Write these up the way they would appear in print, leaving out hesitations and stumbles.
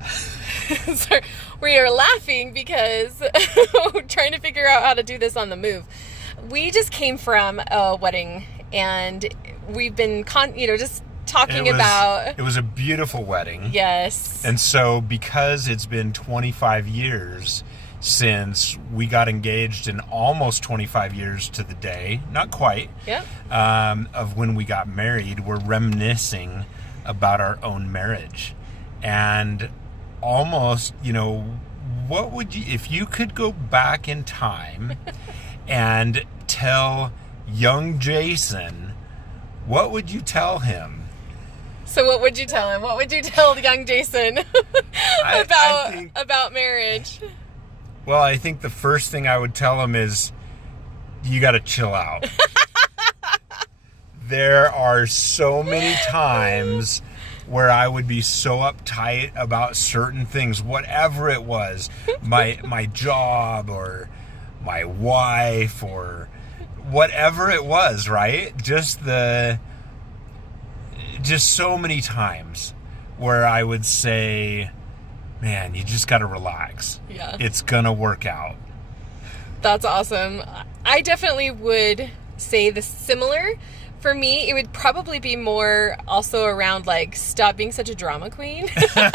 So we are laughing because we're trying to figure out how to do this on the move. We just came from a wedding, and we've been just talking about... It was a beautiful wedding. Yes. And so because it's been 25 years since we got engaged, and almost 25 years to the day, not quite, Yep. Of when we got married, we're reminiscing about our own marriage. And almost, what would you, if you could go back in time and tell young Jason, what would you tell him? So what would you tell him? What would you tell young Jason about marriage? Well, I think the first thing I would tell him is, you got to chill out. There are so many times where I would be so uptight about certain things, whatever it was, my job or my wife or whatever it was, right? Just so many times where I would say, man, you just got to relax. Yeah. It's going to work out. That's awesome. I definitely would say the similar. For me, it would probably be more also around, stop being such a drama queen. And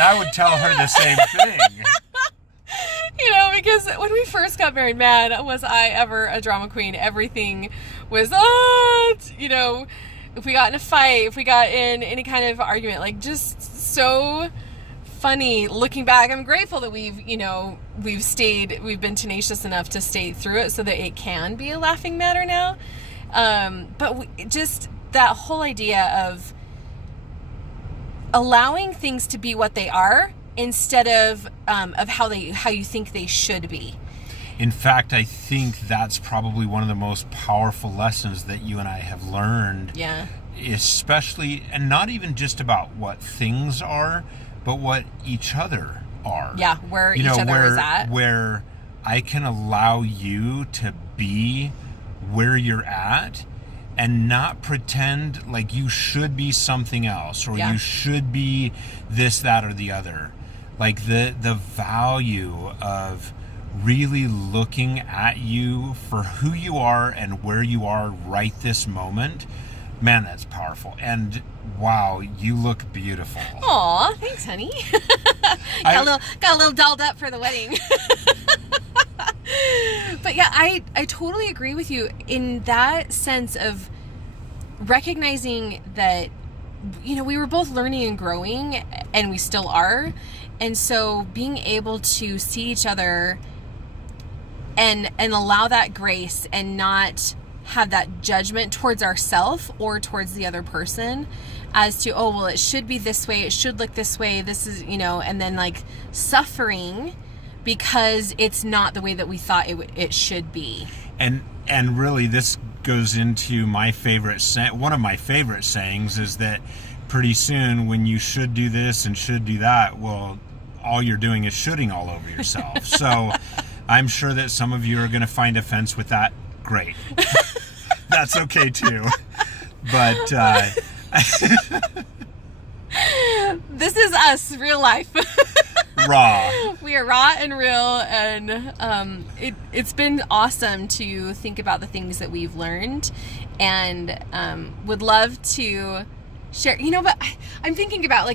I would tell her the same thing. Because when we first got married, man, was I ever a drama queen. Everything was, if we got in a fight, if we got in any kind of argument, just so funny looking back. I'm grateful that we've been tenacious enough to stay through it so that it can be a laughing matter now. But just that whole idea of allowing things to be what they are instead of how you think they should be. In fact, I think that's probably one of the most powerful lessons that you and I have learned. Yeah. Especially, and not even just about what things are, but what each other are. Yeah, where each other is at. Where I can allow you to be where you're at and not pretend like you should be something else, or you should be this, that, or the other. Like the value of really looking at you for who you are and where you are right this moment, man, that's powerful. And wow, you look beautiful. Aw, thanks, honey. got a little dolled up for the wedding. But yeah, I totally agree with you in that sense of recognizing that, we were both learning and growing, and we still are. And so being able to see each other and allow that grace and not have that judgment towards ourselves or towards the other person as to, oh, well, it should be this way, it should look this way, this is, and then suffering because it's not the way that we thought it should be. And really, this goes into my favorite one of my favorite sayings is that pretty soon when you should do this and should do that, well, all you're doing is shoulding all over yourself. So I'm sure that some of you are going to find offense with that. Great. That's okay too. But this is us, real life. Raw. We are raw and real, and it's been awesome to think about the things that we've learned, and would love to share. But I'm thinking about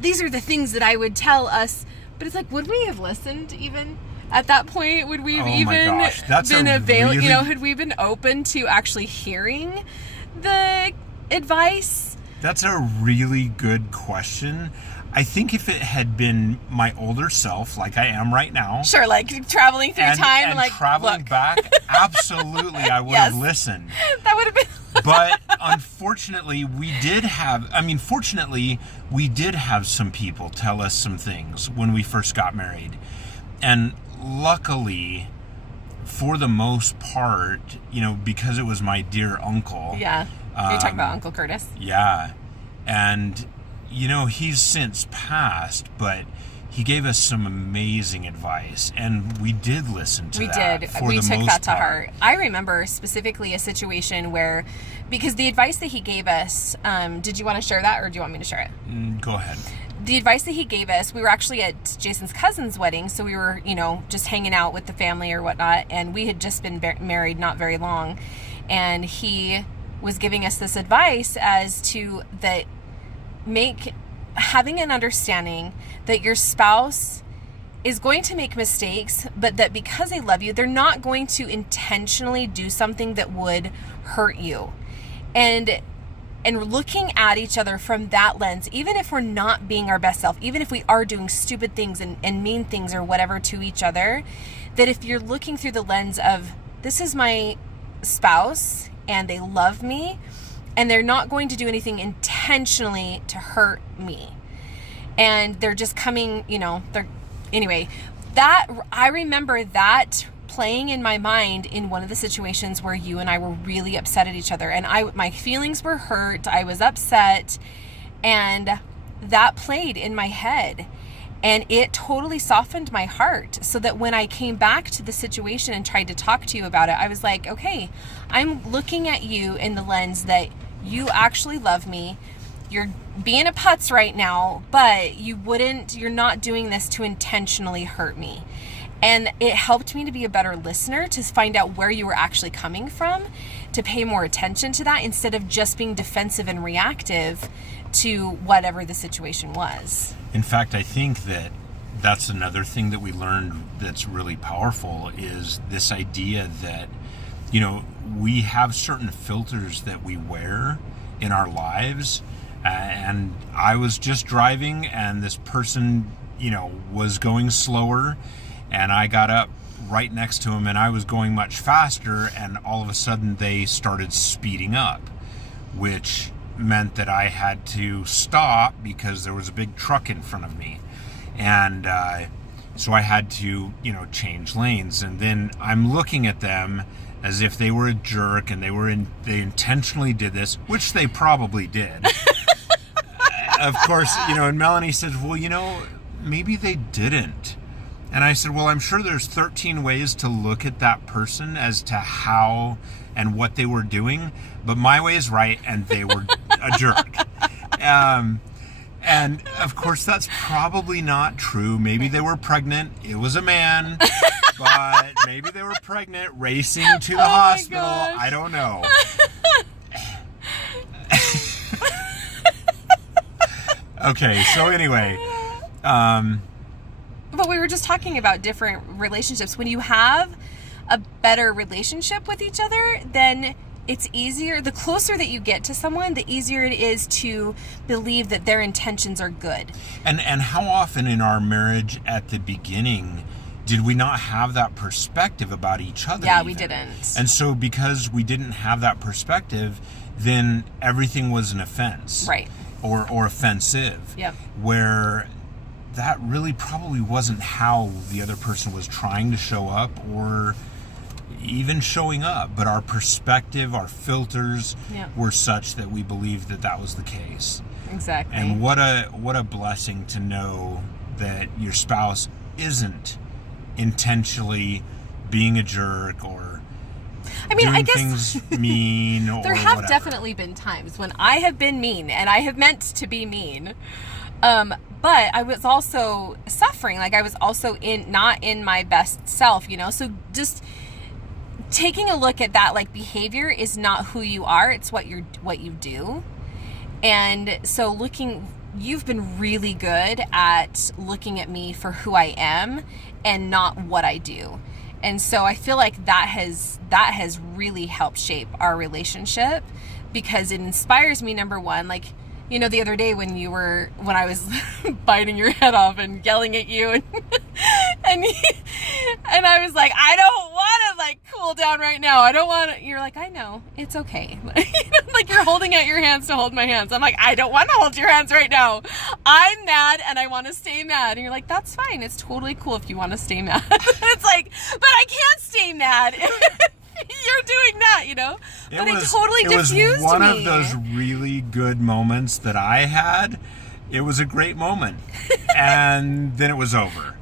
these are the things that I would tell us, but it's would we have listened even at that point? Would we have been available? Had we been open to actually hearing the advice? That's a really good question. I think if it had been my older self, like I am right now. Sure, traveling through time and traveling back, absolutely, I would have listened. That would have been... But unfortunately, we did have some people tell us some things when we first got married. And luckily, for the most part, because it was my dear uncle. Yeah. You're talking about Uncle Curtis. Yeah. And, he's since passed, but he gave us some amazing advice, and we did listen to that. We did. For We the took most that to part. heart. I remember specifically a situation where, because the advice that he gave us, did you want to share that, or do you want me to share it? Go ahead. The advice that he gave us, we were actually at Jason's cousin's wedding, so we were, just hanging out with the family or whatnot, and we had just been married not very long, and he was giving us this advice as to that having an understanding that your spouse is going to make mistakes, but that because they love you, they're not going to intentionally do something that would hurt you. And looking at each other from that lens, even if we're not being our best self, even if we are doing stupid things and mean things or whatever to each other, that if you're looking through the lens of, this is my spouse and they love me and they're not going to do anything intentionally to hurt me, and they're just coming, anyway, that I remember that playing in my mind in one of the situations where you and I were really upset at each other, and my feelings were hurt, I was upset, and that played in my head, and it totally softened my heart, so that when I came back to the situation and tried to talk to you about it, I was like, okay, I'm looking at you in the lens that you actually love me. You're being a putz right now, but you're not doing this to intentionally hurt me. And it helped me to be a better listener, to find out where you were actually coming from, to pay more attention to that instead of just being defensive and reactive to whatever the situation was. In fact, I think that's another thing that we learned that's really powerful, is this idea that, we have certain filters that we wear in our lives. And I was just driving, and this person, was going slower, and I got up right next to him, and I was going much faster, and all of a sudden they started speeding up, which meant that I had to stop because there was a big truck in front of me. And so I had to, change lanes. And then I'm looking at them as if they were a jerk, and they intentionally did this, which they probably did. Of course, and Melanie says, well, maybe they didn't. And I said, well, I'm sure there's 13 ways to look at that person as to how and what they were doing, but my way is right, and they were a jerk. And of course, that's probably not true. Maybe they were pregnant. It was a man, but maybe they were pregnant, racing to the hospital. I don't know. Okay, so anyway, but we were just talking about different relationships. When you have a better relationship with each other, then it's easier. The closer that you get to someone, the easier it is to believe that their intentions are good. And how often in our marriage at the beginning did we not have that perspective about each other? Yeah, even? we didn't. And so because we didn't have that perspective, then everything was an offense. Right. Or offensive. Yep. Where that really probably wasn't how the other person was trying to show up or even showing up, but our perspective, our filters were such that we believed that was the case. Exactly. And what a blessing to know that your spouse isn't intentionally being a jerk or doing I guess things mean or there have whatever. definitely been times when I have been mean, and I have meant to be mean. But I was also suffering. Like, I was also not in my best self, So just taking a look at that, like, behavior is not who you are. It's what you do. And so you've been really good at looking at me for who I am and not what I do. And so I feel like that has really helped shape our relationship, because it inspires me, number one, like, the other day when I was biting your head off and yelling at you, and I was like, I don't want to, like, cool down right now. I don't want to. You're like, I know, it's okay. Like, you're holding out your hands to hold my hands. I'm like, I don't want to hold your hands right now. I'm mad and I want to stay mad. And you're like, that's fine. It's totally cool if you want to stay mad. It's like, but I can't stay mad. You're doing that, But it totally diffused me. It was one of those really good moments that I had, it was a great moment. And then it was over.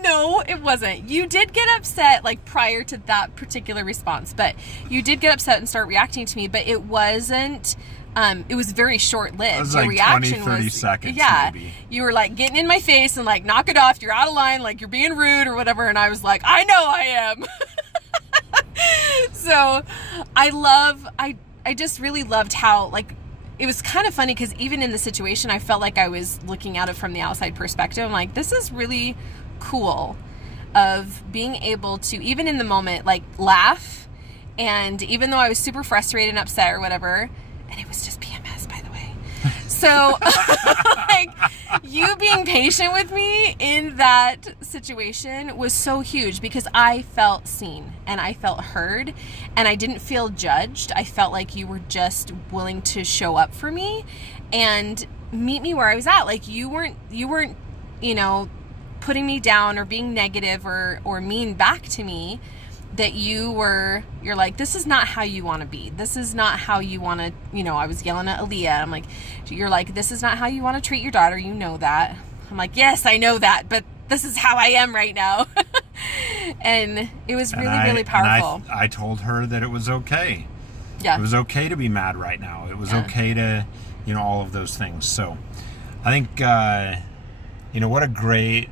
No, it wasn't. You did get upset like prior to that particular response, but you did get upset and start reacting to me, but it wasn't, it was very short-lived. It was Your like reaction 20, 30 was, seconds yeah, maybe. You were like getting in my face and like, knock it off, you're out of line, like you're being rude or whatever, and I was like, I know I am. So I just really loved how, like, it was kind of funny because even in the situation, I felt like I was looking at it from the outside perspective. I'm like, this is really cool of being able to, even in the moment, like laugh. And even though I was super frustrated and upset or whatever, and it was just PMS, by the way. So like you being patient with me in that situation was so huge because I felt seen and I felt heard and I didn't feel judged. I felt like you were just willing to show up for me and meet me where I was at. Like you weren't, you know, putting me down or being negative or mean back to me. That you're like, this is not how you want to be. This is not how you want to, you know, I was yelling at Aaliyah. I'm like, you're like, this is not how you want to treat your daughter. You know that. I'm like, yes, I know that, but this is how I am right now. And it was really powerful. And I told her that it was okay. Yeah. It was okay to be mad right now. It was okay to, you know, all of those things. So I think, you know, what a great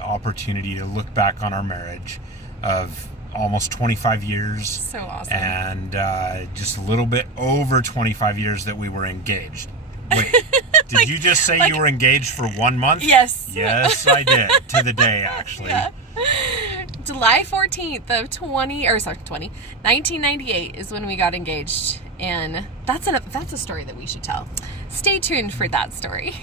opportunity to look back on our marriage of almost 25 years. So awesome. And just a little bit over 25 years that we were engaged. Wait, did you just say you were engaged for 1 month? Yes. Yes, I did. To the day, actually. Yeah. July 14th of 1998 is when we got engaged. And that's a story that we should tell. Stay tuned for that story.